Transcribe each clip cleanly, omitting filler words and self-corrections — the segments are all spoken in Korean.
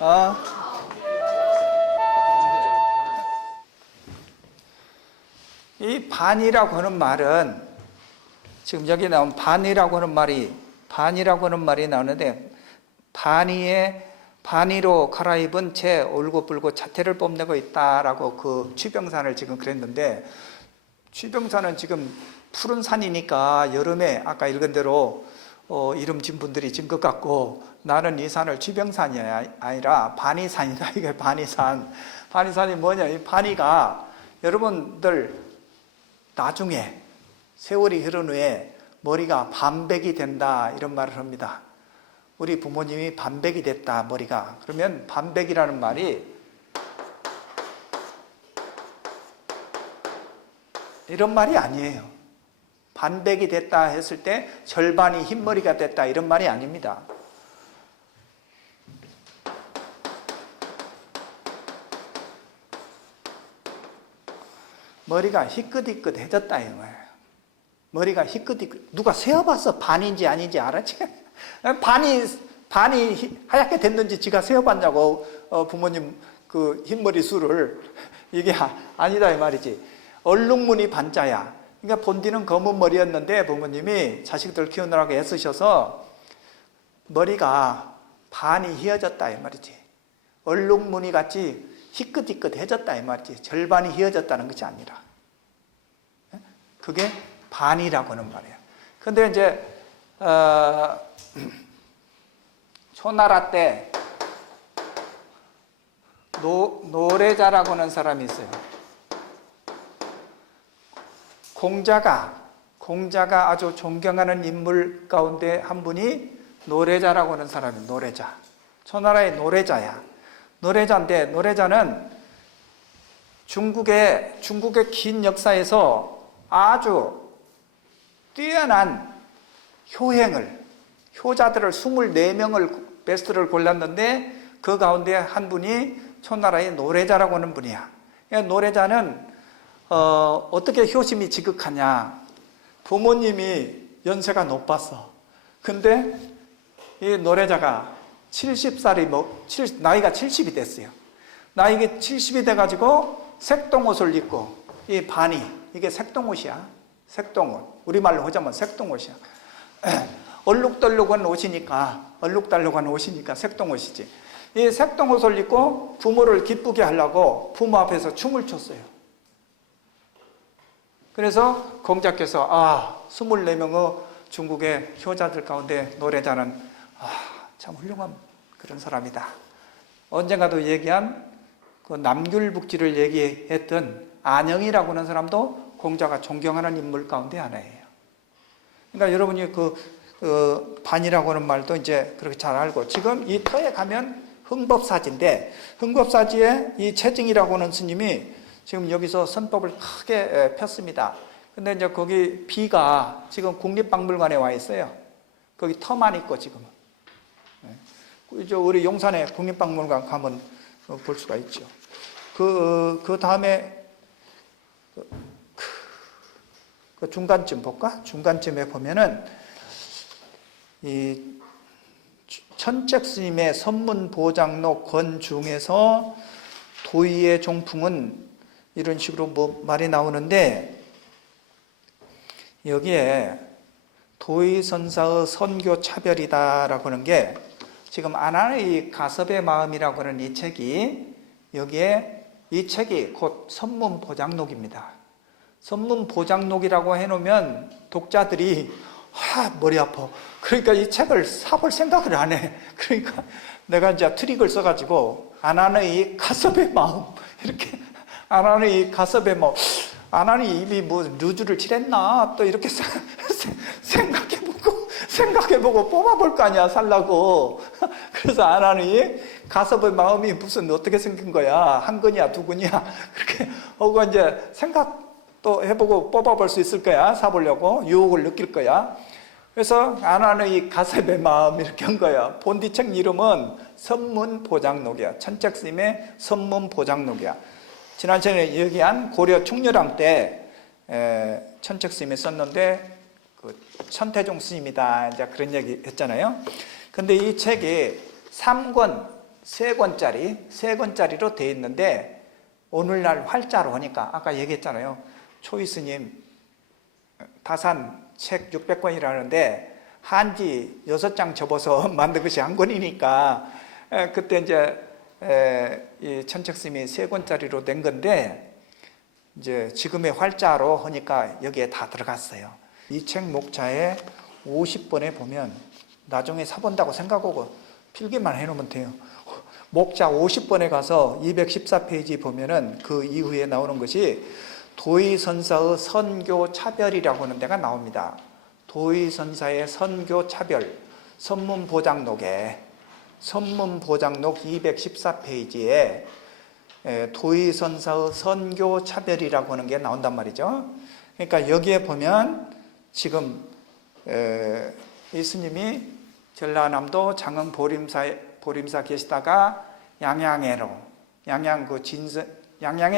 어? 이 반이라고 하는 말은 지금 여기 나온 반이라고 하는 말이 나오는데 반이로 갈아입은 채 울고불고 자태를 뽐내고 있다라고 그 취병산을 지금 그랬는데, 취병산은 지금 푸른 산이니까 여름에 아까 읽은 대로 이름 진 분들이 진 것 같고, 나는 이 산을 취병산이 아니라 반이산이다. 이게 반이산. 반이산이 뭐냐? 이 반이가 여러분들 나중에 세월이 흐른 후에 머리가 반백이 된다 이런 말을 합니다. 우리 부모님이 반백이 됐다 머리가. 그러면 반백이라는 말이 이런 말이 아니에요. 반백이 됐다 했을 때 절반이 흰머리가 됐다 이런 말이 아닙니다. 머리가 희끗희끗해졌다 이 말이에요. 머리가 희끗희끗. 누가 세어봤어? 반인지 아닌지 알았지? 반이 하얗게 됐는지 지가 세어봤냐고. 부모님 그 흰머리 수를. 이게 아니다 이 말이지. 얼룩무늬 반자야. 그러니까 본디는 검은 머리였는데 부모님이 자식들 키우느라고 애쓰셔서 머리가 반이 휘어졌다 이 말이지. 얼룩무늬 같이 희끗희끗해졌다 이 말이지. 절반이 휘어졌다는 것이 아니라. 그게 반이라고 하는 말이에요. 근데 이제 초나라 때 노래자라고 하는 사람이 있어요. 공자가 아주 존경하는 인물 가운데 한 분이 노래자라고 하는 사람이에요. 노래자. 초나라의 노래자야. 노래자인데, 노래자는 중국의 긴 역사에서 아주 뛰어난 효자들을 24명을 베스트를 골랐는데 그 가운데 한 분이 초나라의 노래자라고 하는 분이야. 노래자는 어떻게 효심이 지극하냐. 부모님이 연세가 높았어. 근데 이 노래자가 70살이 나이가 70이 됐어요. 나이가 70이 돼가지고 색동옷을 입고, 이 반이 이게 색동옷이야. 색동옷. 우리말로 하자면 색동옷이야. 얼룩덜룩한 옷이니까 색동옷이지. 이 색동옷을 입고 부모를 기쁘게 하려고 부모 앞에서 춤을 췄어요. 그래서 공자께서 24명의 중국의 효자들 가운데 노래자는 참 훌륭한 그런 사람이다. 언젠가도 얘기한 그 남귤북지를 얘기했던 안영이라고 하는 사람도 공자가 존경하는 인물 가운데 하나예요. 그러니까 여러분이 반이라고 하는 말도 이제 그렇게 잘 알고, 지금 이 터에 가면 흥법사지인데, 흥법사지에 이 채증이라고 하는 스님이 지금 여기서 선법을 크게 폈습니다. 근데 이제 거기 비가 지금 국립박물관에 와 있어요. 거기 터만 있고 지금은. 우리 용산에 국립박물관 가면 볼 수가 있죠. 그 다음에 그 중간쯤 볼까? 중간쯤에 보면은 이 천책 스님의 선문보장록 권중에서 도의의 종풍은 이런 식으로 말이 나오는데, 여기에 도의선사의 선교 차별이다라고 하는 게 지금 아나의 가섭의 마음이라고 하는 이 책이, 여기에 이 책이 곧 선문보장록입니다. 선문보장록이라고 해놓으면 독자들이 머리 아파. 그러니까 이 책을 사볼 생각을 안 해. 그러니까 내가 이제 트릭을 써가지고 아나의 가섭의 마음, 이렇게 아나의 가섭의 마음, 아나니 이미 뭐 루즈를 칠했나 또 이렇게 생각해보고 뽑아볼 거 아니야, 살라고. 그래서 아나니 가섭의 마음이 무슨 어떻게 생긴 거야, 한 근이야 두 근이야, 그렇게 하고 이제 생각도 해보고 뽑아볼 수 있을 거야. 사보려고 유혹을 느낄 거야. 그래서 아나의 가섭의 마음 이렇게 한 거야. 본디책 이름은 선문보장록이야. 천책 스님의 선문보장록이야. 지난 시간에 얘기한 고려 충렬왕 때 천책 스님이 썼는데 그 천태종 스님이다, 이제 그런 얘기 했잖아요. 근데 이 책이 3권 세 권짜리로 되어 있는데 오늘날 활자로 하니까 아까 얘기했잖아요. 초이스님 다산 책 600권이라는데 한지 6장 접어서 만든 것이 한 권이니까 그때 이제 이 천책스님이 세 권짜리로 낸 건데 이제 지금의 활자로 하니까 여기에 다 들어갔어요. 이 책 목차에 50번에 보면 나중에 사본다고 생각하고 필기만 해놓으면 돼요. 목차 50번에 가서 214페이지 보면은 그 이후에 나오는 것이 도의선사의 선교 차별이라고 하는 데가 나옵니다. 도의선사의 선교 차별, 선문보장록에 선문보장록 214페이지에 도의선사의 선교 차별이라고 하는 게 나온단 말이죠. 그러니까 여기에 보면 지금 이 스님이 전라남도 장흥 보림사 계시다가 양양에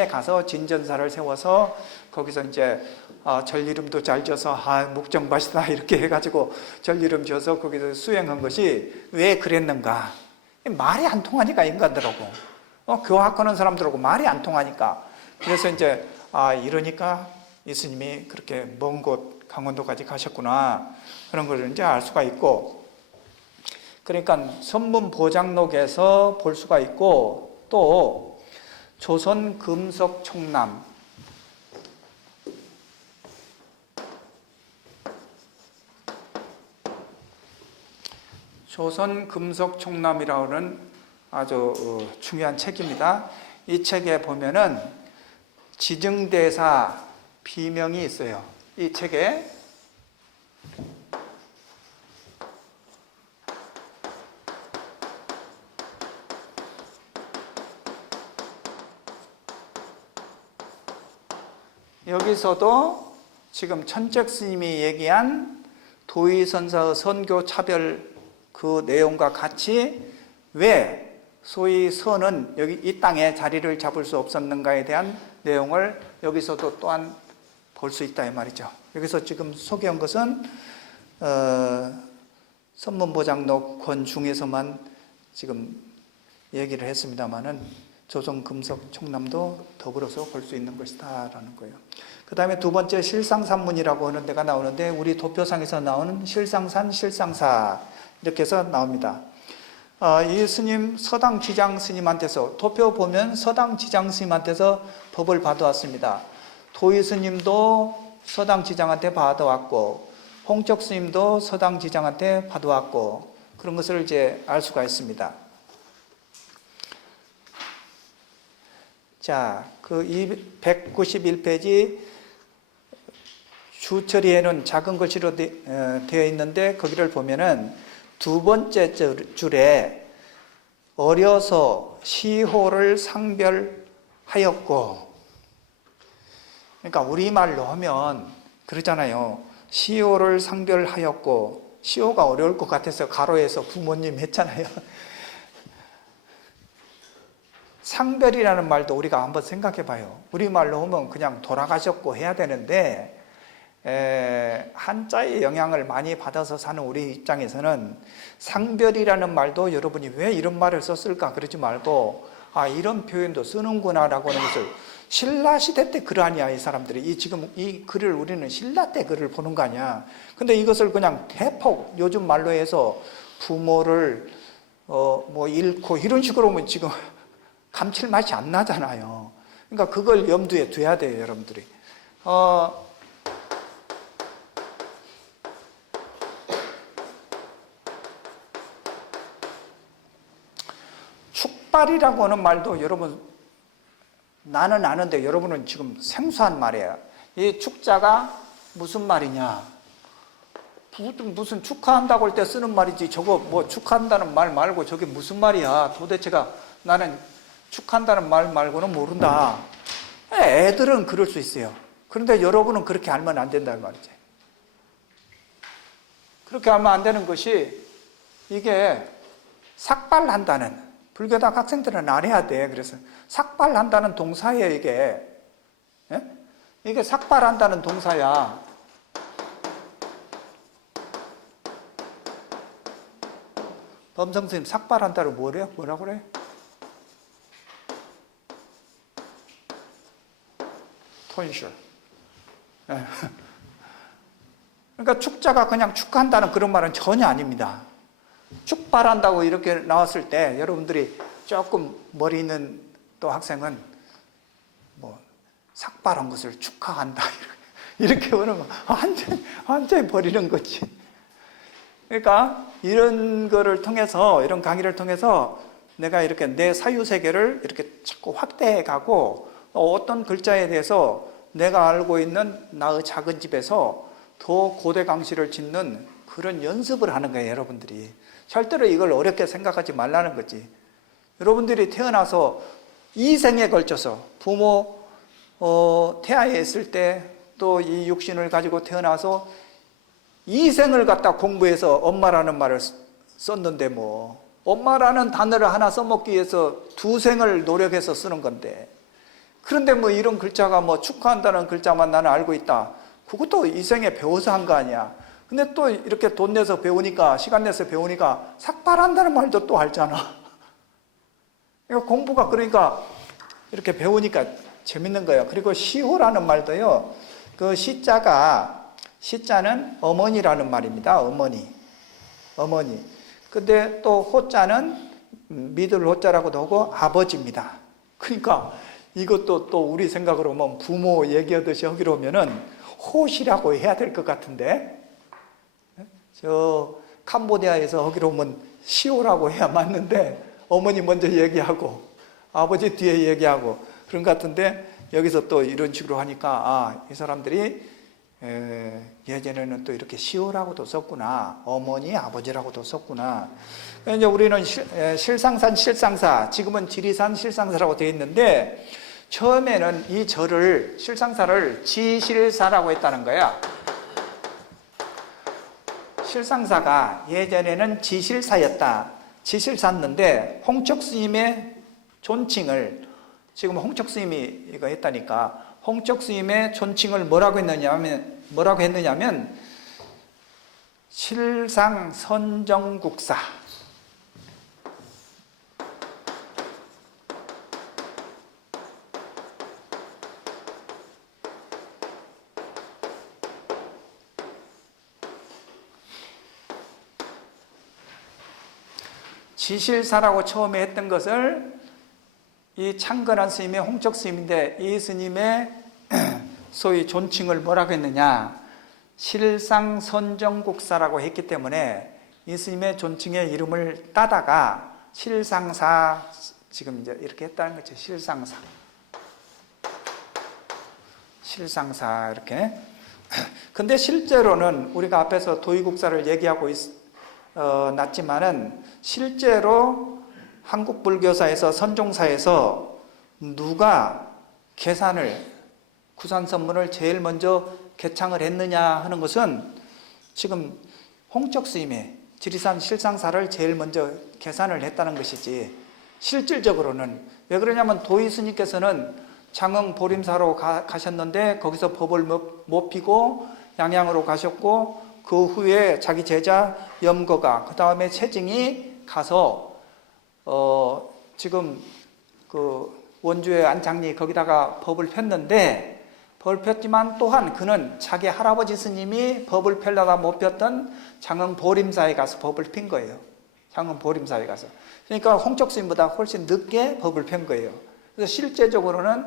가서 진전사를 세워서 거기서 이제 절 이름도 잘 지어서 묵정밭이다 이렇게 해가지고 절 이름 지어서 거기서 수행한 것이 왜 그랬는가? 말이 안 통하니까 인간들하고 교학하는 사람들하고 말이 안 통하니까 그래서 이제 이러니까 이 스님이 그렇게 먼 곳 강원도까지 가셨구나 그런 걸 이제 알 수가 있고 그러니까 선문보장록에서 볼 수가 있고 또 조선 금속 총남 조선 금속 총남이라고 하는 아주 중요한 책입니다. 이 책에 보면은 지증대사 비명이 있어요. 이 책에 여기서도 지금 천책스님이 얘기한 도의선사의 선교 차별 그 내용과 같이 왜 소위 선은 여기 이 땅에 자리를 잡을 수 없었는가에 대한 내용을 여기서도 또한 볼 수 있다 이 말이죠. 여기서 지금 소개한 것은 선문보장록 권 중에서만 지금 얘기를 했습니다마는 조선 금속 총남도 더불어서 볼 수 있는 것이다라는 거예요. 그 다음에 두 번째 실상산문이라고 하는 데가 나오는데 우리 도표상에서 나오는 실상산, 실상사 이렇게 해서 나옵니다. 이 스님 서당 지장 스님한테서 도표 보면 서당 지장 스님한테서 법을 받아왔습니다. 도의 스님도 서당 지장한테 받아왔고 홍적 스님도 서당 지장한테 받아왔고 그런 것을 이제 알 수가 있습니다. 자, 그 191페이지 주처리에는 작은 글씨로 되어 있는데 거기를 보면은 두 번째 줄에 어려서 시호를 상별하였고 그러니까 우리말로 하면 그러잖아요. 시호를 상별하였고 시호가 어려울 것 같아서 가로에서 부모님 했잖아요. 상별이라는 말도 우리가 한번 생각해 봐요. 우리말로 하면 그냥 돌아가셨고 해야 되는데 한자의 영향을 많이 받아서 사는 우리 입장에서는 상별이라는 말도 여러분이 왜 이런 말을 썼을까 그러지 말고 이런 표현도 쓰는구나 라고 하는 것을 신라시대 때 글 아니야 이 사람들이 지금 이 글을 우리는 신라 때 글을 보는 거 아니야. 근데 이것을 그냥 대폭 요즘 말로 해서 부모를 뭐 잃고 이런 식으로 하면 지금 감칠맛이 안 나잖아요. 그러니까 그걸 염두에 둬야 돼요 여러분들이. 축발이라고 하는 말도 여러분 나는 아는데 여러분은 지금 생소한 말이에요. 이 축자가 무슨 말이냐? 무슨 축하한다고 할 때 쓰는 말이지 저거 뭐 축하한다는 말 말고 저게 무슨 말이야? 도대체가 나는 축하한다는 말 말고는 모른다. 애들은 그럴 수 있어요. 그런데 여러분은 그렇게 알면 안 된다는 말이지. 그렇게 알면 안 되는 것이 이게 삭발한다는 불교당 학생들은 알아야 돼. 그래서 삭발한다는 동사예요 이게. 예? 이게 삭발한다는 동사야. 범성스님 삭발한다를 뭐라고 그래? 손실. 그러니까 축자가 그냥 축하한다는 그런 말은 전혀 아닙니다. 축발한다고 이렇게 나왔을 때 여러분들이 조금 머리 있는 또 학생은 뭐 삭발한 것을 축하한다 이렇게 보면 완전히 버리는 거지. 그러니까 이런 거를 통해서, 이런 강의를 통해서 내가 이렇게 내 사유세계를 이렇게 자꾸 확대해 가고, 어떤 글자에 대해서 내가 알고 있는 나의 작은 집에서 더 고대 강시를 짓는 그런 연습을 하는 거예요, 여러분들이. 절대로 이걸 어렵게 생각하지 말라는 거지. 여러분들이 태어나서 이 생에 걸쳐서 부모 태아에 있을 때 또 이 육신을 가지고 태어나서 이 생을 갖다 공부해서 엄마라는 말을 썼는데 뭐 엄마라는 단어를 하나 써먹기 위해서 두 생을 노력해서 쓰는 건데, 그런데 뭐 이런 글자가 뭐 축하한다는 글자만 나는 알고 있다. 그것도 이 생에 배워서 한 거 아니야. 근데 또 이렇게 돈 내서 배우니까, 시간 내서 배우니까 삭발한다는 말도 또 알잖아. 그러니까 공부가, 그러니까 이렇게 배우니까 재밌는 거예요. 그리고 시호라는 말도요, 그 시자는 어머니라는 말입니다. 어머니. 근데 또 호자는 믿을 호자라고도 하고 아버지입니다. 그러니까 이것도 또 우리 생각으로 보면 부모 얘기하듯이 하기로 하면은 호시라고 해야 될 것 같은데, 저 캄보디아에서 하기로 하면 시오라고 해야 맞는데 어머니 먼저 얘기하고 아버지 뒤에 얘기하고 그런 것 같은데, 여기서 또 이런 식으로 하니까 이 사람들이 예전에는 또 이렇게 시오라고도 썼구나, 어머니 아버지라고도 썼구나. 이제 우리는 실상산 실상사, 지금은 지리산 실상사라고 되어 있는데, 처음에는 이 절을, 실상사를 지실사라고 했다는 거야. 실상사가 예전에는 지실사였다. 지실사였는데 홍척 스님의 존칭을, 지금 홍척 스님이 이거 했다니까, 홍척 스님의 존칭을 뭐라고 했느냐면 실상선정국사. 지실사라고 처음에 했던 것을 이 창건한 스님의 홍척 스님인데, 이 스님의 소위 존칭을 뭐라고 했느냐, 실상선정국사라고 했기 때문에 이 스님의 존칭의 이름을 따다가 실상사, 지금 이제 이렇게 했다는 거죠. 실상사 이렇게. 근데 실제로는 우리가 앞에서 도의국사를 얘기하고 났지만은, 실제로 한국 불교사에서, 선종사에서 누가 구산선문을 제일 먼저 개창을 했느냐 하는 것은, 지금 홍척 스님의 지리산 실상사를 제일 먼저 계산을 했다는 것이지, 실질적으로는. 왜 그러냐면 도의 스님께서는 장흥 보림사로 가셨는데 거기서 법을 못 피고 양양으로 가셨고, 그 후에 자기 제자 염거가, 그 다음에 채증이 가서 지금 그 원주의 안장리 거기다가 법을 폈는데, 법을 폈지만 또한 그는 자기 할아버지 스님이 법을 펴려다 못 폈던 장흥 보림사에 가서 법을 핀 거예요. 장흥 보림사에 가서. 그러니까 홍척 스님보다 훨씬 늦게 법을 편 거예요. 그래서 실제적으로는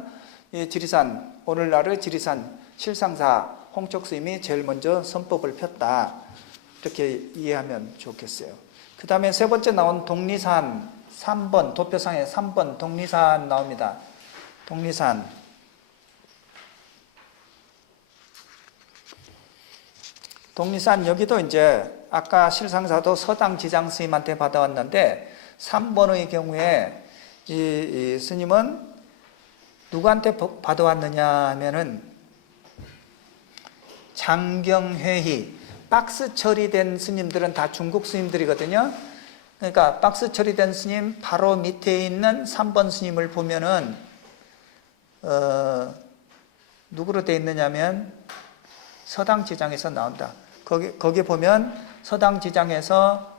이 지리산, 오늘날의 지리산 실상사 홍척 스님이 제일 먼저 선법을 폈다, 이렇게 이해하면 좋겠어요. 그 다음에 세 번째 나온 독리산 3번, 도표상에 3번 독리산 나옵니다. 독리산. 독리산, 여기도 이제 아까 실상사도 서당 지장 스님한테 받아왔는데, 3번의 경우에 이 스님은 누구한테 받아왔느냐 하면은 장경회희, 박스 처리된 스님들은 다 중국 스님들이거든요. 그러니까 박스 처리된 스님 바로 밑에 있는 3번 스님을 보면은 누구로 되어 있느냐면 서당지장에서 나온다. 거기 보면 서당지장에서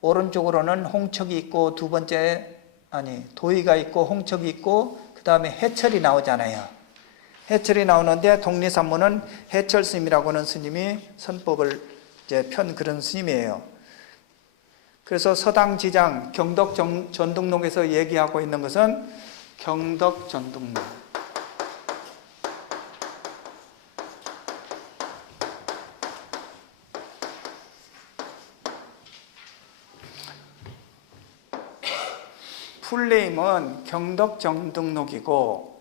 오른쪽으로는 홍척이 있고, 두 번째 도의가 있고 홍척이 있고, 그 다음에 해철이 나오잖아요. 해철이 나오는데 독리산문은 해철 스님이라고 하는 스님이 선법을 이제 편 그런 스님이에요. 그래서 서당지장 경덕전등록에서 얘기하고 있는 것은 경덕전등록. 풀네임은 경덕전등록이고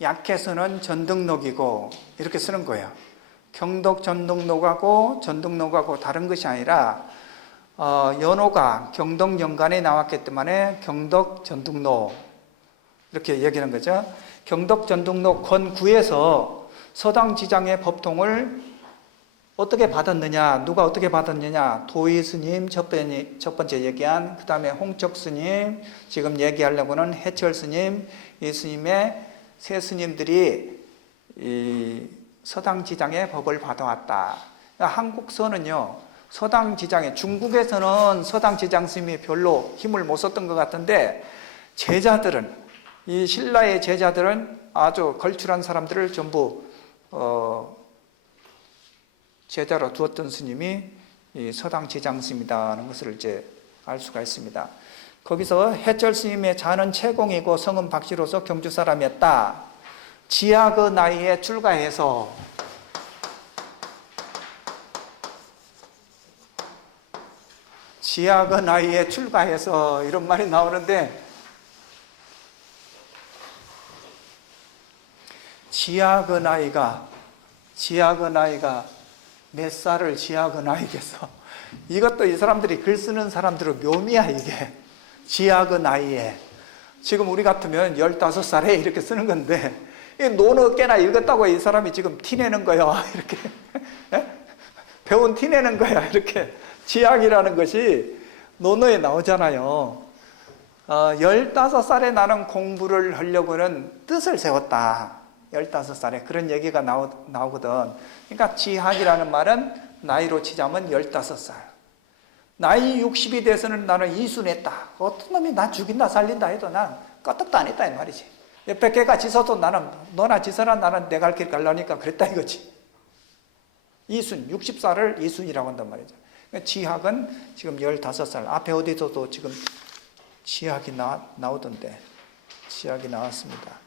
약해서는 전등록이고 이렇게 쓰는 거예요. 경덕전등록하고 전등록하고 다른 것이 아니라 연호가 경덕연간에 나왔기 때문에 경덕전등록 이렇게 얘기하는 거죠. 경덕전등록 권9에서 서당지장의 법통을 어떻게 받았느냐, 누가 어떻게 받았느냐, 도의스님 첫 번째 얘기한, 그 다음에 홍척스님, 지금 얘기하려고는 해철스님, 이 스님의 세 스님들이 이 서당지장의 법을 받아왔다. 한국서는요, 서당지장에, 중국에서는 서당지장 스님이 별로 힘을 못 썼던 것 같은데, 제자들은, 이 신라의 제자들은 아주 걸출한 사람들을 전부 제자로 두었던 스님이 이 서당지장 스님이라는 것을 이제 알 수가 있습니다. 거기서 해철 스님의 자는 채공이고 성은 박씨로서 경주 사람이었다. 지하 그 나이에 출가해서 지하 그 나이에 출가해서 이런 말이 나오는데 지하 그 나이가 몇 살을 지하고 나이겠어. 이것도 이 사람들이 글 쓰는 사람들의 묘미야, 이게. 지하고 나이에. 지금 우리 같으면 15살에 이렇게 쓰는 건데, 노는 꽤나 읽었다고 이 사람이 지금 티내는 거야, 이렇게. 배운 티내는 거야, 이렇게. 지학이라는 것이 논어에 나오잖아요. 15살에 나는 공부를 하려고는 뜻을 세웠다. 15살에 그런 얘기가 나오거든. 그러니까 지학이라는 말은 나이로 치자면 15살. 나이 60이 돼서는 나는 이순했다. 어떤 놈이 나 죽인다 살린다 해도 난 끄떡도 안 했다 이 말이지. 옆에 개가 짖어도 나는 너나 짖어라 나는 내 갈 길 갈라니까 그랬다 이거지. 이순, 60살을 이순이라고 한단 말이죠. 그러니까 지학은 지금 15살. 앞에 어디서도 지금 지학이 나오던데. 지학이 나왔습니다.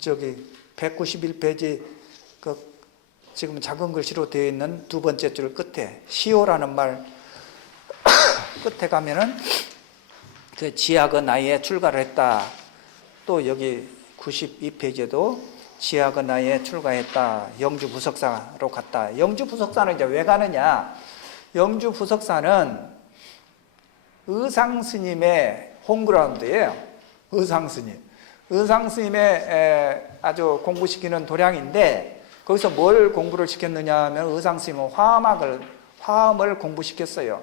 저기 191페이지 지금 작은 글씨로 되어 있는 두 번째 줄 끝에 시오라는 말 끝에 가면은 그 지하의 나이에 출가를 했다. 또 여기 92페이지에도 지하의 나이에 출가했다. 영주 부석사로 갔다. 영주 부석사는 이제 왜 가느냐? 영주 부석사는 의상 스님의 홈그라운드예요. 의상 스님. 의상 스님의 아주 공부시키는 도량인데 거기서 뭘 공부를 시켰느냐 하면 의상 스님은 화음을 공부시켰어요.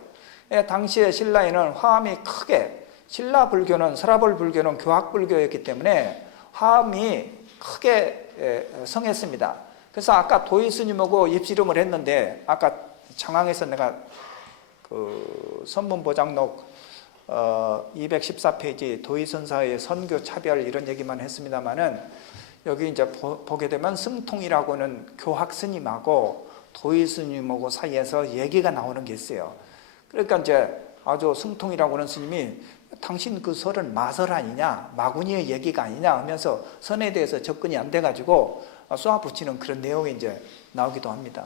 당시에 신라에는 화음이 크게 신라 불교는 서라벌 불교는 교학 불교였기 때문에 화음이 크게 성했습니다. 그래서 아까 도의 스님하고 입씨름을 했는데 아까 청항에서 내가 그 선문보장록 214페이지 도의선사의 선교 차별 이런 얘기만 했습니다만은 여기 이제 보게 되면 승통이라고는 교학 스님하고 도의 스님하고 사이에서 얘기가 나오는 게 있어요. 그러니까 이제 아주 승통이라고는 스님이 당신 그 설은 마설 아니냐, 마구니의 얘기가 아니냐 하면서 선에 대해서 접근이 안 돼가지고 쏘아붙이는 그런 내용이 이제 나오기도 합니다.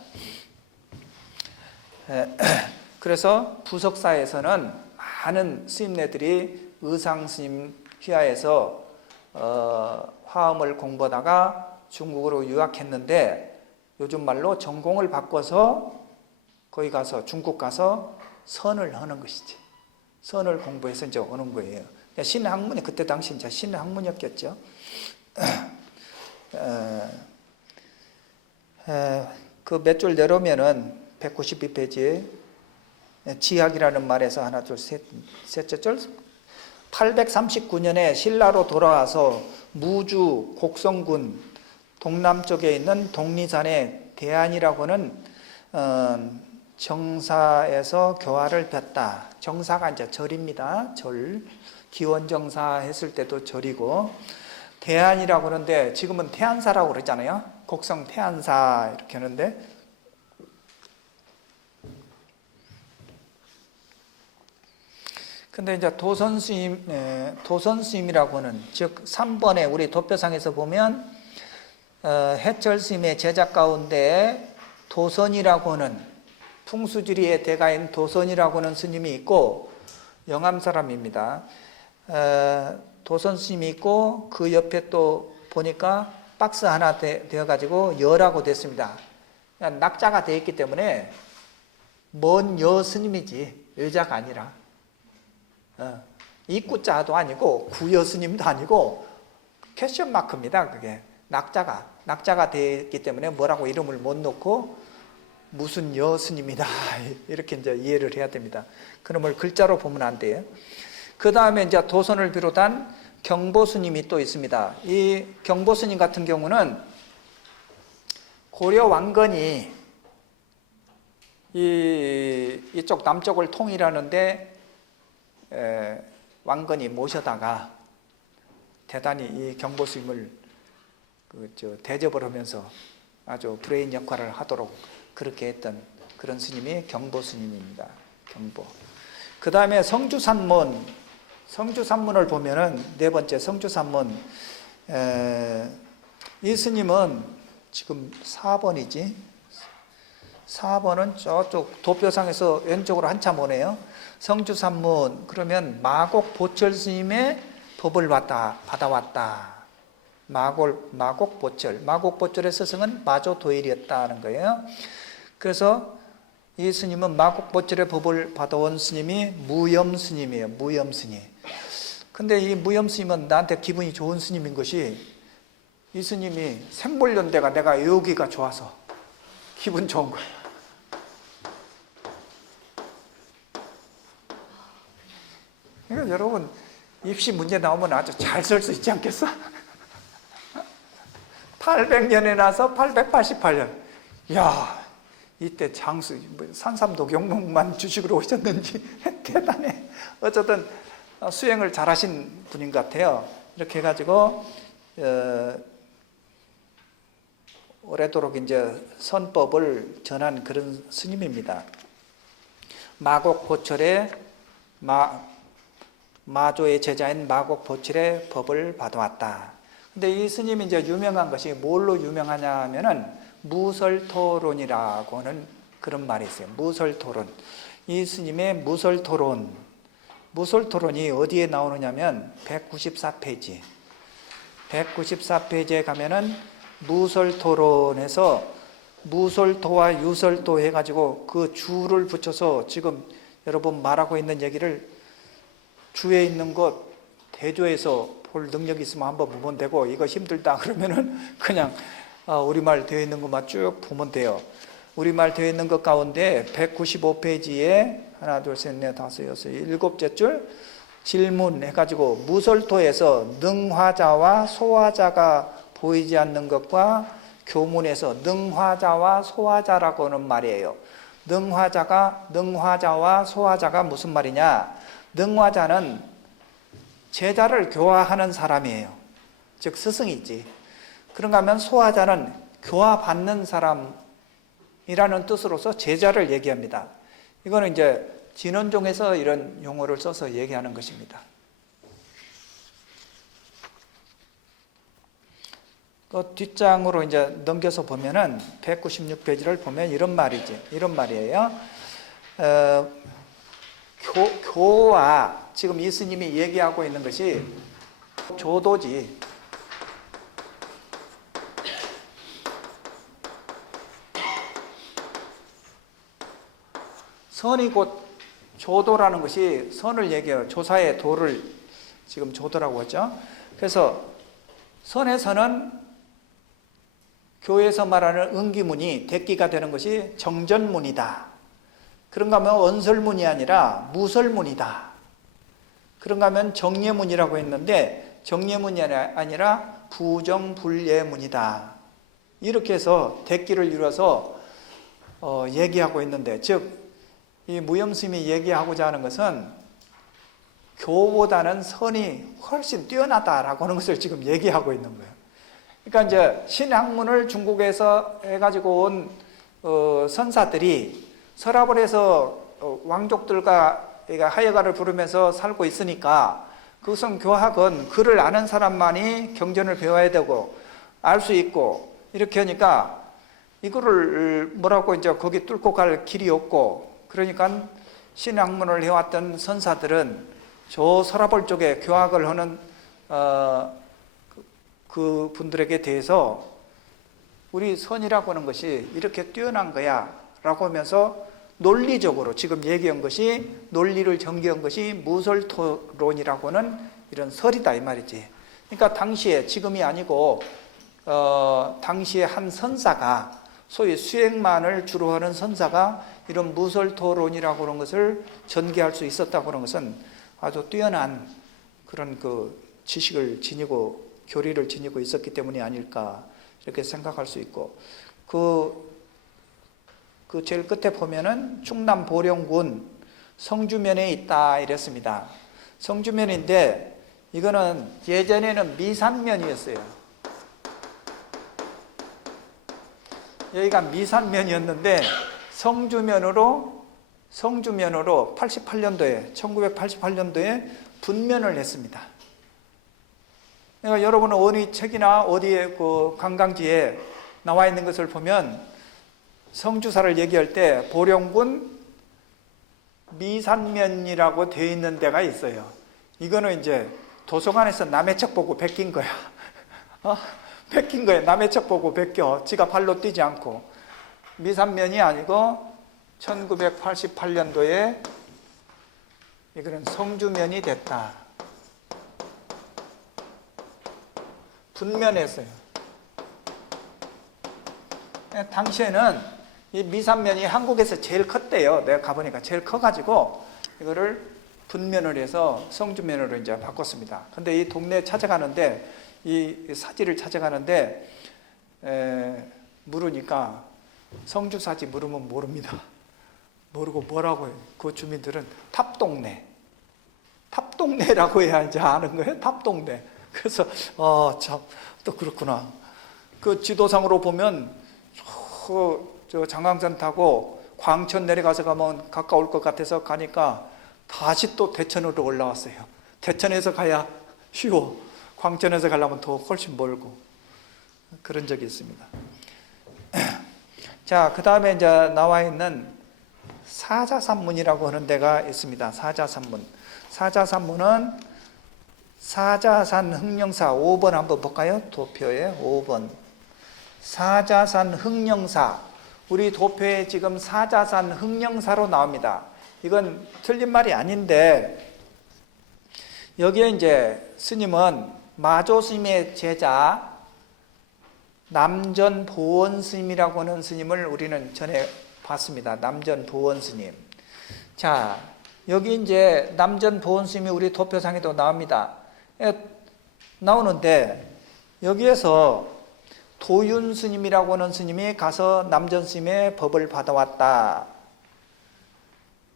그래서 부석사에서는 많은 스님네들이 의상 스님 휘하에서 화음을 공부하다가 중국으로 유학했는데 요즘 말로 전공을 바꿔서 거기 가서 중국 가서 선을 하는 것이지. 선을 공부해서 이제 오는 거예요. 신학문이 그때 당시 이제 신학문이었겠죠. 그 몇 줄 내려오면은 192페이지에 지학이라는 말에서 하나 둘 셋째 줄 839년에 신라로 돌아와서 무주 곡성군 동남쪽에 있는 독리산의 대안이라고는 정사에서 교화를 폈다. 정사가 이제 절입니다. 절 기원정사 했을 때도 절이고 대안이라고 그러는데 지금은 태안사라고 그러잖아요. 곡성 태안사 이렇게 하는데, 근데 이제 도선스님이라고 하는, 즉 3번에 우리 도표상에서 보면 해철 스님의 제자 가운데 도선이라고 하는, 풍수지리의 대가인 도선이라고 하는 스님이 있고, 영암 사람입니다. 도선 스님이 있고 그 옆에 또 보니까 박스 하나 되어가지고 여라고 됐습니다. 낙자가 되어 있기 때문에 먼 여 스님이지 여자가 아니라, 입구자도 아니고 구여 스님도 아니고 퀘션 마크입니다. 그게 낙자가 되어 있기 때문에 뭐라고 이름을 못 넣고 무슨 여 스님이다 이렇게 이제 이해를 해야 됩니다. 그놈을 글자로 보면 안 돼요. 그 다음에 이제 도선을 비롯한 경보스님이 또 있습니다. 이 경보스님 같은 경우는 고려 왕건이 이쪽 남쪽을 통일하는데 왕건이 모셔다가 대단히 이 경보스님을 대접을 하면서 아주 브레인 역할을 하도록 그렇게 했던 그런 스님이 경보스님입니다. 경보. 그 다음에 성주산문을 보면은 네 번째 성주산문, 이 스님은 지금 4번이지. 4번은 저쪽 도표상에서 왼쪽으로 한참 오네요. 성주산문, 그러면 마곡 보철 스님의 법을 받아왔다. 마곡 보철의 스승은 마조도일이었다는 거예요. 그래서 이 스님은 마곡 보철의 법을 받아온 스님이 무염 스님이에요. 무염 스님. 근데 이 무염 스님은 나한테 기분이 좋은 스님인 것이, 이 스님이 생물연대가 내가 여기가 좋아서 기분 좋은 거예요. 그러니까 여러분 입시 문제 나오면 아주 잘 쓸 수 있지 않겠어? 800년에 나서 888년. 야, 이때 장수, 산삼도 용목만 주식으로 오셨는지 대단해. 어쨌든 수행을 잘하신 분인 것 같아요. 이렇게 해가지고 오래도록 이제 선법을 전한 그런 스님입니다. 마곡 보철의 마조의 제자인 마곡 보철의 법을 받아왔다. 근데 이 스님이 이제 유명한 것이 뭘로 유명하냐 하면은 무설토론이라고 하는 그런 말이 있어요. 무설토론. 이 스님의 무설토론이 어디에 나오느냐면 194페이지. 194페이지에 가면은 무설토론에서 무설토와 유설토 해가지고 그 주를 붙여서 지금 여러분 말하고 있는 얘기를 주에 있는 것 대조해서 볼 능력이 있으면 한번 보면 되고, 이거 힘들다 그러면은 그냥 우리말 되어 있는 것만 쭉 보면 돼요. 우리말 되어 있는 것 가운데 195페이지에 하나, 둘, 셋, 넷, 다섯, 여섯, 일곱째 줄 질문 해가지고 무설토에서 능화자와 소화자가 보이지 않는 것과 교문에서 능화자와 소화자라고 하는 말이에요. 능화자와 소화자가 무슨 말이냐? 능화자는 제자를 교화하는 사람이에요. 즉 스승이지. 그런가 하면 소화자는 교화받는 사람이라는 뜻으로서 제자를 얘기합니다. 이거는 이제 진원종에서 이런 용어를 써서 얘기하는 것입니다. 그 뒷장으로 이제 넘겨서 보면은 196페이지를 보면 이런 말이에요. 교화, 지금 이 스님이 얘기하고 있는 것이 조도지. 선이 곧 조도라는 것이 선을 얘기해요. 조사의 도를 지금 조도라고 하죠. 그래서 선에서는 교회에서 말하는 응기문이 대기가 되는 것이 정전문이다. 그런가 하면 언설문이 아니라 무설문이다. 그런가 하면 정예문이라고 했는데 정예문이 아니라 부정불예문이다. 이렇게 해서 대기를 이루어서 얘기하고 있는데, 즉 이 무염스님이 얘기하고자 하는 것은 교보다는 선이 훨씬 뛰어나다라고 하는 것을 지금 얘기하고 있는 거예요. 그러니까 이제 신학문을 중국에서 해가지고 온 선사들이 서랍을 해서 왕족들과 하여가를 부르면서 살고 있으니까 그것은 교학은 글을 아는 사람만이 경전을 배워야 되고 알 수 있고 이렇게 하니까 이거를 뭐라고 이제 거기 뚫고 갈 길이 없고 그러니까 신학문을 해왔던 선사들은 저 서라벌 쪽에 교학을 하는 그 분들에게 대해서 우리 선이라고 하는 것이 이렇게 뛰어난 거야 라고 하면서 논리적으로 지금 얘기한 것이 논리를 전개한 것이 무설토론이라고 하는 이런 설이다 이 말이지. 그러니까 당시에 지금이 아니고 당시에 한 선사가 소위 수행만을 주로 하는 선사가 이런 무설토론이라고 하는 것을 전개할 수 있었다고 하는 것은 아주 뛰어난 그런 그 지식을 지니고 교리를 지니고 있었기 때문이 아닐까 이렇게 생각할 수 있고 그 제일 끝에 보면은 충남 보령군 성주면에 있다 이랬습니다. 성주면인데 이거는 예전에는 미산면이었어요. 여기가 미산면이었는데 성주면으로 1988년도에 분면을 했습니다. 그러니까 여러분은 어느 책이나 어디에 그 관광지에 나와 있는 것을 보면 성주사를 얘기할 때 보령군 미산면이라고 되어 있는 데가 있어요. 이거는 이제 도서관에서 남의 책 보고 베낀 거야. 베낀 거야. 남의 책 보고 베껴. 지가 발로 뛰지 않고. 미산면이 아니고 1988년도에 이거는 성주면이 됐다. 분면했어요. 당시에는 이 미산면이 한국에서 제일 컸대요. 내가 가보니까 제일 커가지고 이거를 분면을 해서 성주면으로 이제 바꿨습니다. 근데 이 동네에 찾아가는데 이 사지를 찾아가는데 물으니까 성주사지 물으면 모릅니다. 모르고 뭐라고 해요. 그 주민들은 탑동네라고 해야 이제 아는 거예요. 탑동네. 그래서 참 또 그렇구나. 그 지도상으로 보면 저 장강산 타고 광천 내려가서 가면 가까울 것 같아서 가니까 다시 또 대천으로 올라왔어요. 대천에서 가야 쉬워. 광천에서 가려면 더 훨씬 멀고 그런 적이 있습니다. 자, 그 다음에 이제 나와 있는 사자산문이라고 하는 데가 있습니다. 사자산문. 사자산문은 사자산 흥령사 5번 한번 볼까요? 도표에 5번. 사자산 흥령사. 우리 도표에 지금 사자산 흥령사로 나옵니다. 이건 틀린 말이 아닌데 여기에 이제 스님은 마조 스님의 제자 남전보원 스님이라고 하는 스님을 우리는 전에 봤습니다. 남전보원 스님. 자, 여기 이제 남전보원 스님이 우리 도표상에도 나옵니다. 나오는데 여기에서 도윤 스님이라고 하는 스님이 가서 남전 스님의 법을 받아왔다.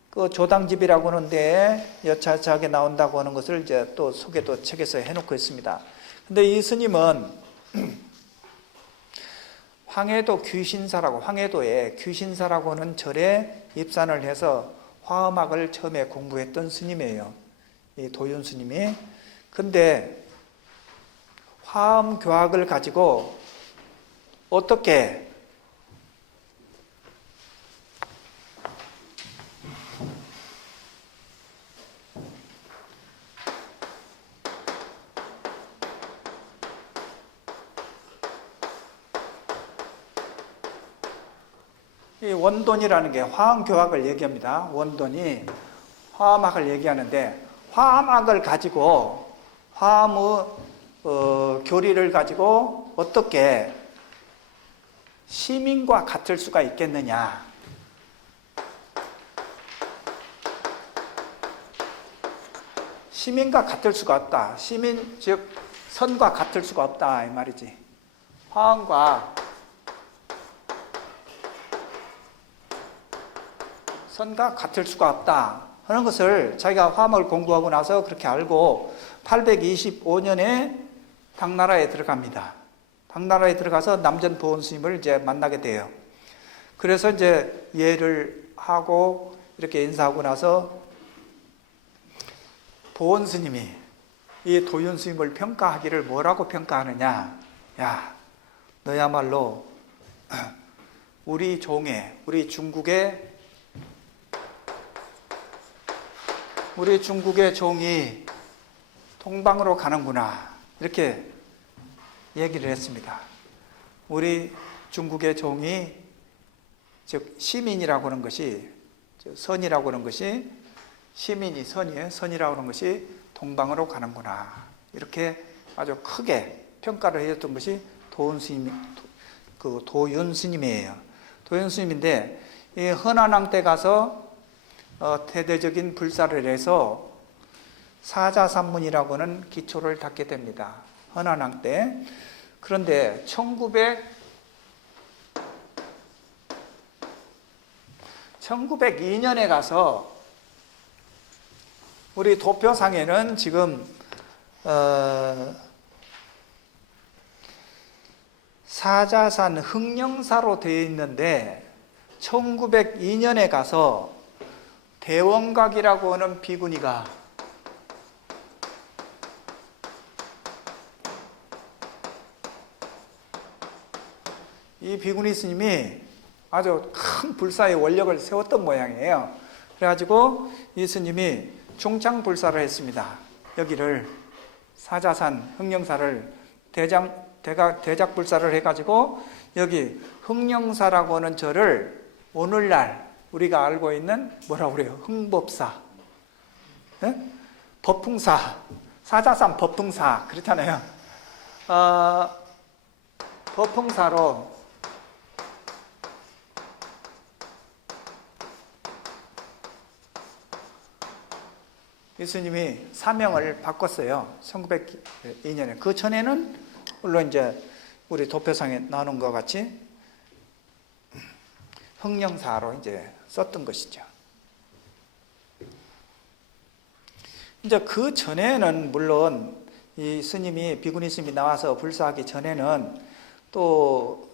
그 조당집이라고 하는 데에 여차하게 나온다고 하는 것을 이제 또 소개도 책에서 해놓고 있습니다. 근데 이 스님은 황해도에 귀신사라고 하는 절에 입산을 해서 화엄학을 처음에 공부했던 스님이에요. 이 도윤 스님이. 근데 화엄 교학을 가지고 어떻게 이 원돈이라는 게 화엄 교학을 얘기합니다. 원돈이 화엄학을 얘기하는데 화엄학을 가지고 화엄의 교리를 가지고 어떻게 시민과 같을 수가 있겠느냐. 시민과 같을 수가 없다. 시민 즉 선과 같을 수가 없다 이 말이지. 화엄과 선과 같을 수가 없다. 하는 것을 자기가 화엄을 공부하고 나서 그렇게 알고 825년에 당나라에 들어갑니다. 당나라에 들어가서 남전 보원 스님을 이제 만나게 돼요. 그래서 이제 예를 하고 이렇게 인사하고 나서 보원 스님이 이 도윤 스님을 평가하기를 뭐라고 평가하느냐? 야, 너야말로 우리 종에, 우리 중국의 종이 동방으로 가는구나. 이렇게 얘기를 했습니다. 우리 중국의 종이, 즉 시민이라고 하는 것이, 선이라고 하는 것이, 시민이 선이에요. 선이라고 하는 것이 동방으로 가는구나. 이렇게 아주 크게 평가를 해줬던 것이 도윤 스님이에요. 도윤 스님인데, 이 헌안왕 때 가서 대대적인 불사를 해서 사자산문이라고 하는 기초를 닦게 됩니다. 헌안왕 때. 그런데 1902년에 가서 우리 도표상에는 지금 사자산 흥령사로 되어 있는데 1902년에 가서 대원각이라고 하는 비구니가 이 비구니 스님이 아주 큰 불사의 원력을 세웠던 모양이에요. 그래가지고 이 스님이 중창불사를 했습니다. 여기를 사자산 흥령사를 대작불사를 해가지고 여기 흥령사라고 하는 절을 오늘날 우리가 알고 있는 뭐라고 그래요? 흥법사, 네? 법풍사, 사자산 법풍사 그렇잖아요. 법풍사로 이 스님이 사명을 바꿨어요. 1902년에. 그 전에는 물론 이제 우리 도표상에 나오는 것 같이 흥령사로 이제 썼던 것이죠. 이제 그 전에는 물론 이 스님이 비구니 스님이 나와서 불사하기 전에는 또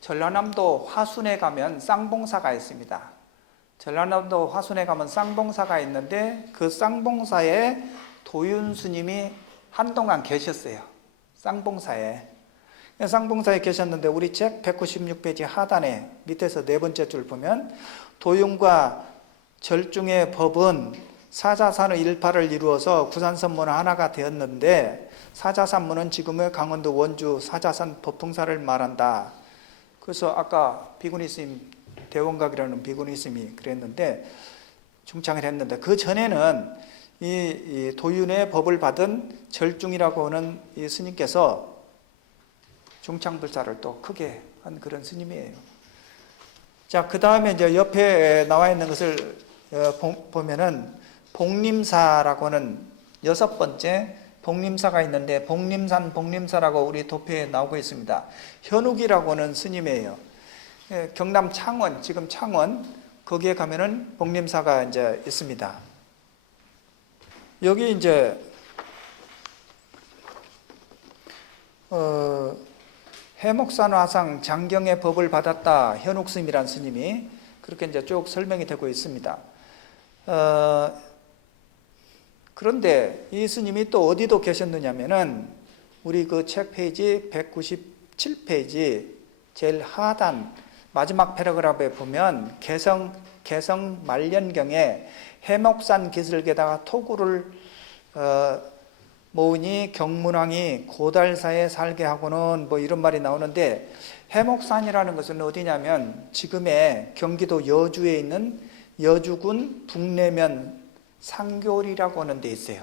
전라남도 화순에 가면 쌍봉사가 있습니다. 전라남도 화순에 가면 쌍봉사가 있는데 그 쌍봉사에 도윤 스님이 한동안 계셨어요. 쌍봉사에 계셨는데 우리 책 196페이지 하단에 밑에서 네 번째 줄 보면 도윤과 절중의 법은 사자산의 일파를 이루어서 구산선문은 하나가 되었는데 사자산문은 지금의 강원도 원주 사자산 법풍사를 말한다. 그래서 아까 비구니 스님 대원각이라는 비구니 스님이 그랬는데 중창을 했는데 그 전에는 이 도윤의 법을 받은 절중이라고 하는 이 스님께서 중창불사를 또 크게 한 그런 스님이에요. 자, 그 다음에 이제 옆에 나와 있는 것을 보면은 복림사라고 하는 여섯 번째 복림사가 있는데 복림산 복림사라고 우리 도표에 나오고 있습니다. 현욱이라고 하는 스님이에요. 경남 창원, 지금 창원 거기에 가면은 복림사가 이제 있습니다. 여기 이제 해목산화상 장경의 법을 받았다 현욱스님이란 스님이 그렇게 이제 쭉 설명이 되고 있습니다. 그런데 이 스님이 또 어디도 계셨느냐면은 우리 그 책 페이지 197페이지 제일 하단 마지막 패러그래프에 보면 개성 말년경에 해목산 기슬게다가 토구를 모으니 경문왕이 고달사에 살게 하고는 뭐 이런 말이 나오는데 해목산이라는 것은 어디냐면 지금의 경기도 여주에 있는 여주군 북내면 상교리라고 하는 데 있어요.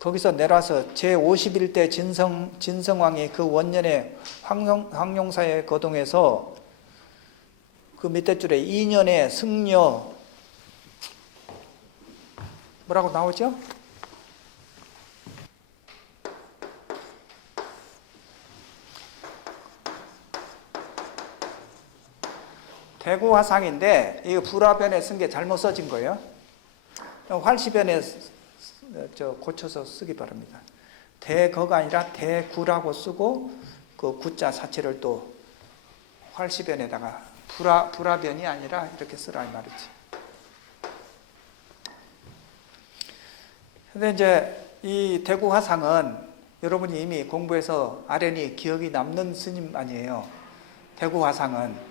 거기서 내려와서 제51대 진성왕이 그 원년에 황룡사에 거동해서 그 밑에 줄에 2년에 승려 뭐라고 나오죠? 대구 화상인데 이거 불화변에 쓴 게 잘못 써진 거예요. 활시변에 고쳐서 쓰기 바랍니다. 대거가 아니라 대구라고 쓰고 그 구자 자체를 또 활시변에다가 불화변이 아니라 이렇게 쓰라 이 말이지. 근데 이제 이 대구 화상은 여러분이 이미 공부해서 아련히 기억이 남는 스님 아니에요. 대구 화상은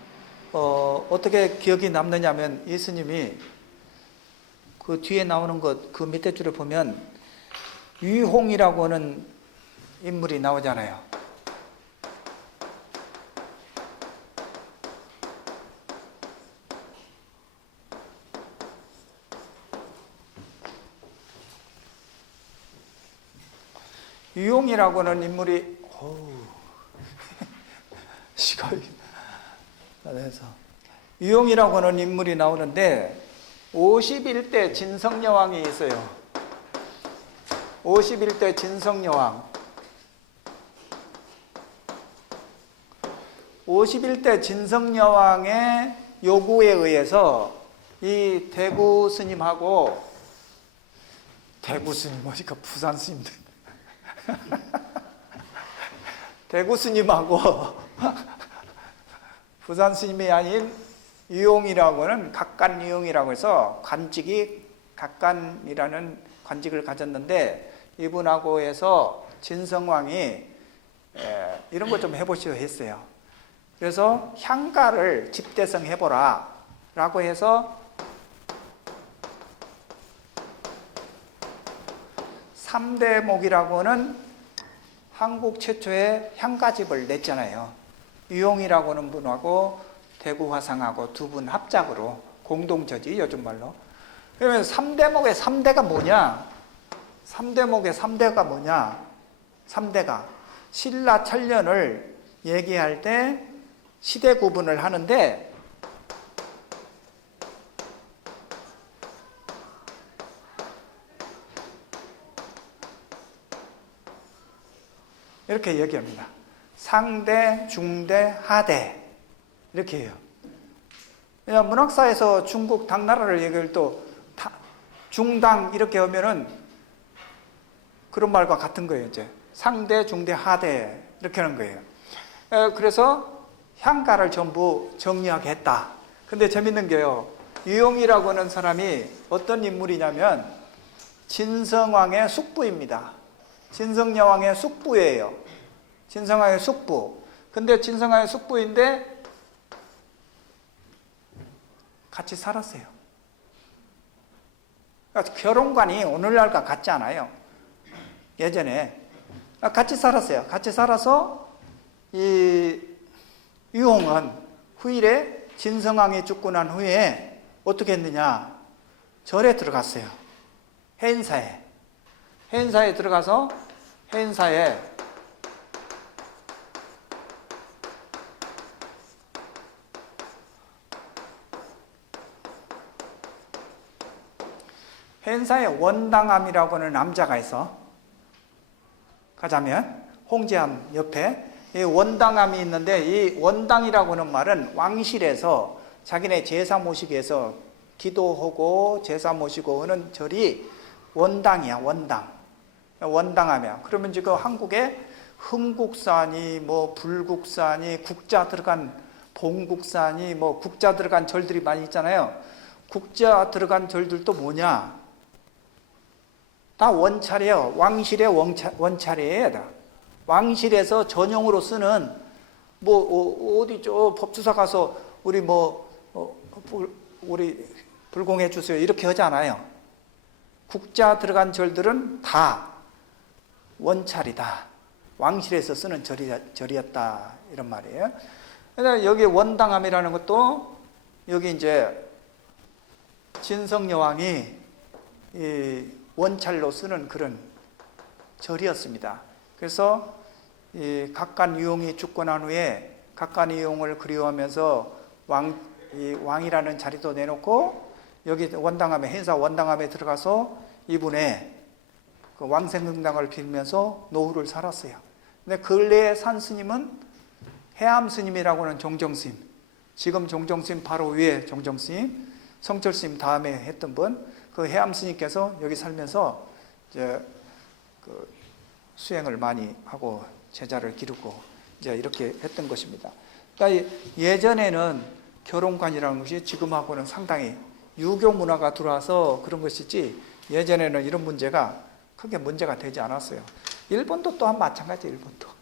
어떻게 기억이 남느냐면 이 스님이 그 뒤에 나오는 것 그 밑에 줄에 보면 유홍이라고 하는 인물이 나오잖아요. 유용이라고 하는 인물이 시각이 그래서 유용이라고 하는 인물이 나오는데 51대 진성여왕이 있어요. 51대 진성여왕. 51대 진성여왕의 요구에 의해서 이 대구 스님하고 대구 스님 뭐니까 부산 스님들 대구 스님하고 부산 스님이 아닌 유용이라고는 각간유용이라고 해서 관직이 각간이라는 관직을 가졌는데 이분하고 해서 진성왕이 이런 것 좀 해보시오 했어요. 그래서 향가를 집대성 해보라 라고 해서 삼대목이라고는 한국 최초의 향가집을 냈잖아요. 유용이라고 하는 분하고 대구 화상하고 두 분 합작으로 공동저지 요즘 말로. 그러면 3대목의 3대가 뭐냐? 3대목의 3대가 뭐냐? 3대가 신라 천년을 얘기할 때 시대 구분을 하는데 이렇게 얘기합니다. 상대, 중대, 하대 이렇게 해요. 문학사에서 중국 당나라를 얘기할 또 중당 이렇게 하면은 그런 말과 같은 거예요. 이제 상대, 중대, 하대 이렇게 하는 거예요. 그래서 향가를 전부 정리하게 했다. 근데 재밌는 게요. 유용이라고 하는 사람이 어떤 인물이냐면 진성왕의 숙부입니다. 진성여왕의 숙부예요. 진성왕의 숙부. 근데 진성왕의 숙부인데 같이 살았어요. 그러니까 결혼관이 오늘날과 같지 않아요. 예전에 같이 살았어요. 같이 살아서 이 유홍은 후일에 진성왕이 죽고 난 후에 어떻게 했느냐? 절에 들어갔어요. 해인사에. 해인사에 들어가서 해인사에 원당암이라고 하는 남자가 있어. 가자면 홍제암 옆에 이 원당암이 있는데 이 원당이라고 하는 말은 왕실에서 자기네 제사 모시기 위해서 기도하고 제사 모시고 하는 절이 원당이야. 원당암이야. 그러면 지금 한국에 흥국산이 뭐 불국산이 국자 들어간 봉국산이 뭐 국자 들어간 절들이 많이 있잖아요. 국자 들어간 절들도 뭐냐? 다 원찰이에요. 왕실의 원찰이에요. 다. 왕실에서 전용으로 쓰는 뭐 어디 저 법주사 가서 우리 우리 불공해 주세요 이렇게 하지 않아요. 국자 들어간 절들은 다 원찰이다. 왕실에서 쓰는 절이었다 이런 말이에요. 그래서 여기 원당암이라는 것도 여기 이제 진성여왕이 이 원찰로 쓰는 그런 절이었습니다. 그래서 이 각간유용이 죽고 난 후에 각간유용을 그리워하면서 왕이라는 자리도 내놓고 여기 원당암에 행사 원당암에 들어가서 이분의 그 왕생긍당을 빌면서 노후를 살았어요. 근데 근래에 산 스님은 해암 스님이라고 하는 종정스님. 지금 종정스님 바로 위에 종정스님, 성철스님 다음에 했던 분, 그 해암스님께서 여기 살면서 이제 그 수행을 많이 하고 제자를 기르고 이제 이렇게 했던 것입니다. 그러니까 예전에는 결혼관이라는 것이 지금하고는 상당히 유교 문화가 들어와서 그런 것이지, 예전에는 이런 문제가 크게 문제가 되지 않았어요. 일본도 또한 마찬가지. 일본도